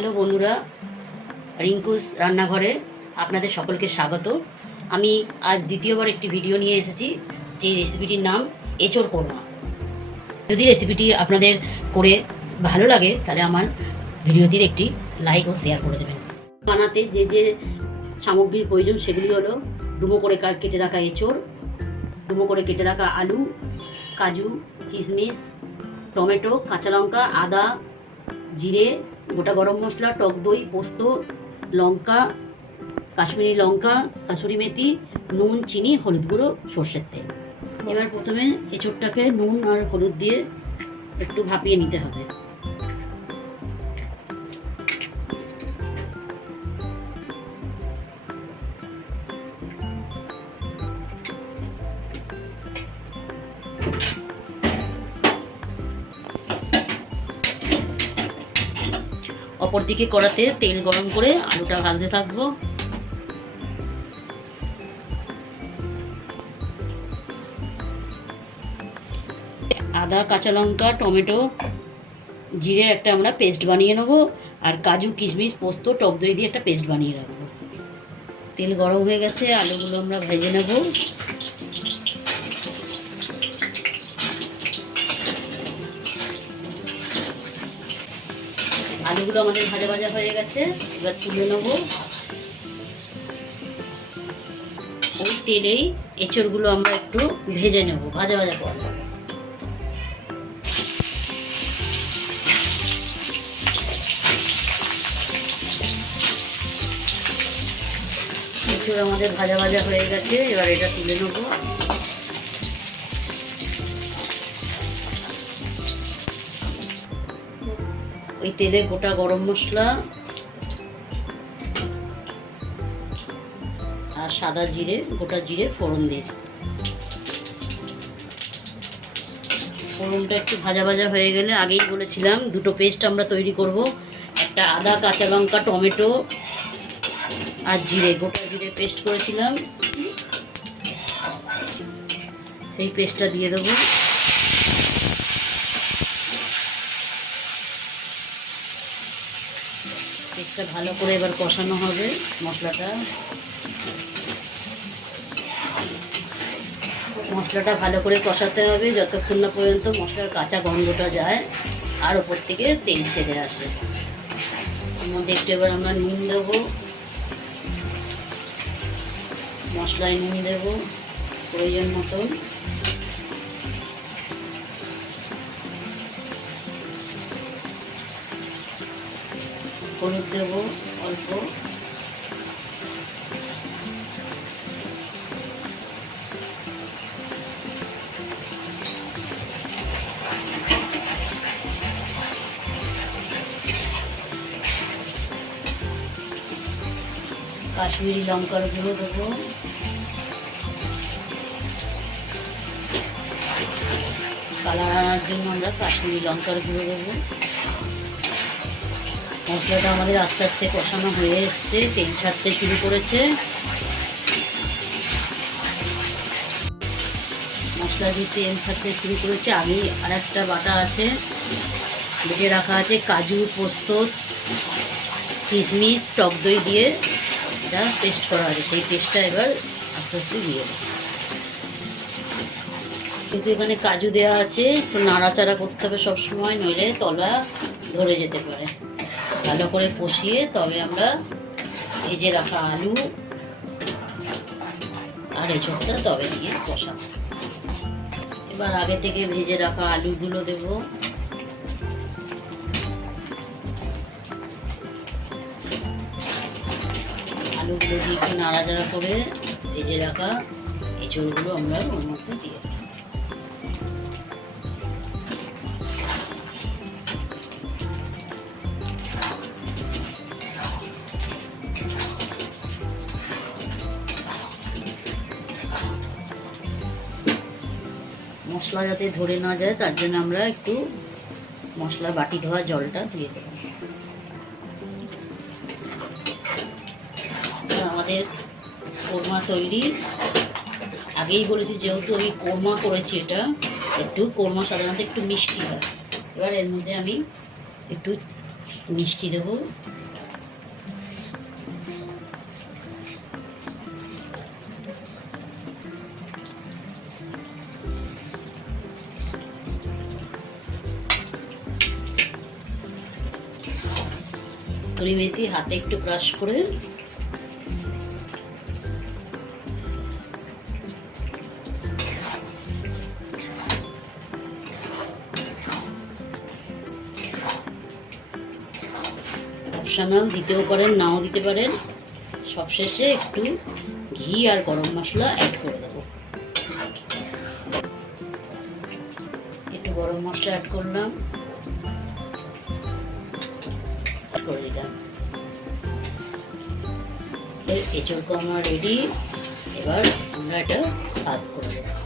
Hello বন্ধুরা, রিঙ্কুস রান্নাঘরে আপনাদের সকলকে স্বাগত। আমি আজ দ্বিতীয়বার একটি ভিডিও নিয়ে এসেছি, যে রেসিপিটির নাম এঁচোড় কোরমা। যদি রেসিপিটি আপনাদের করে ভালো লাগে তাহলে আমার ভিডিওটির একটি লাইক ও শেয়ার করে দেবেন। বানাতে যে যে সামগ্রীর প্রয়োজন সেগুলি হলো ডুমো করে কেটে রাখা এঁচোড়, ডুমো করে কেটে রাখা আলু, কাজু, কিশমিশ, টমেটো, কাঁচা লঙ্কা, আদা, জিরে, গোটা গরম মশলা, টক দই, পোস্ত, লঙ্কা, কাশ্মীরি লঙ্কা, কাসুরি মেথি, নুন, চিনি, হলুদ গুঁড়ো, সর্ষের তেল। এবার প্রথমে এঁচোড়টাকে নুন আর হলুদ দিয়ে একটু ভাপিয়ে নিতে হবে। অপরদিকে কড়াতে তেল গরম করে আলুটা ভাজতে থাকবো। আদা, কাঁচা লঙ্কা, টমেটো, জিরের একটা আমরা পেস্ট বানিয়ে নেবো, আর কাজু, কিশমিশ, পোস্ত, টক দই দিয়ে একটা পেস্ট বানিয়ে রাখবো। তেল গরম হয়ে গেছে, আলুগুলো আমরা ভেজে নেব। আলুগুলো আমাদের ভাজা ভাজা হয়ে গেছে, এবার তুলে নেব। ওই তেলেই এঁচড়গুলো আমরা একটু ভেজে নেব, ভাজা ভাজা করে। এঁচড় আমাদের ভাজা ভাজা হয়ে গেছে, এবার এটা তুলে নেব। ওই তেলে গোটা গরম মশলা আর সাদা জিরে, গোটা জিরে ফোড়ন দিয়েছি। ফোড়নটা একটু ভাজা ভাজা হয়ে গেলে, আগেই বলেছিলাম দুটো পেস্ট আমরা তৈরি করব। একটা আদা, কাঁচা লঙ্কা, টমেটো আর জিরে, গোটা জিরে পেস্ট করেছিলাম, সেই পেস্টটা দিয়ে দেবো। পেস্টটা ভালো করে এবার কষানো হবে। মশলাটা ভালো করে কষাতে হবে যতক্ষণ না পর্যন্ত মশলার কাঁচা গন্ধটা যায় আর ওপর থেকে তেল ছেড়ে আসে। এর মধ্যে একটু এবার আমরা নুন দেবো, মশলায় নুন দেবো প্রয়োজন মতন। হলুদ দেবো অল্প, কাশ্মীরি লঙ্কার গুঁড়ো দেবো, কালার আনার জন্য আমরা কাশ্মীরি লঙ্কার গুঁড়ো দেবো। মশলাটা আমাদের আস্তে আস্তে কষানো হয়ে এসছে, তেল ছাড়তে শুরু করেছে। মশলা দিয়ে তেল ছাড়তে শুরু করেছে। আগেই আর একটা বাটা আছে, বেটে রাখা আছে, কাজু, পোস্ত, কিশমিশ, টক দই দিয়ে এটা পেস্ট করা আছে। সেই পেস্টটা এবার আস্তে আস্তে দিয়ে দেবো। কিন্তু এখানে কাজু দেওয়া আছে, একটু নাড়াচাড়া করতে হবে সবসময়, নইলে তলা ধরে যেতে পারে। ভালো করে কষিয়ে তবে আমরা ভেজে রাখা আলু আর এঁচোড়টা তবে দিয়ে কষাবো। এবার আগে থেকে ভেজে রাখা আলুগুলো দেব। আলুগুলো দিয়ে একটু নাড়াচাড়া করে ভেজে রাখা এঁচোড়গুলো আমরা ওর মধ্যে দিয়ে দেব। মশলা যাতে ধরে না যায় তার জন্য আমরা একটু মশলার বাটি ধোয়া জলটা দিয়ে দেব। আমাদের কোরমা তৈরি। আগেই বলেছি যেহেতু আমি কোরমা করেছি, এটা একটু কোরমা সাধারণত একটু মিষ্টি হয়। এবার এর মধ্যে আমি একটু মিষ্টি দেবো, কসুরি মেথি হাতে একটু ক্রাশ করে অপশনাল, দিতেও পারেন নাও দিতে পারেন। সবশেষে একটু ঘি আর গরম মশলা অ্যাড করে দেবো। একটু গরম মশলা অ্যাড করলাম, করে দিলাম। এঁচোড় কোরমা রেডি। এবার আমরা এটা সার্ভ করে দেবো।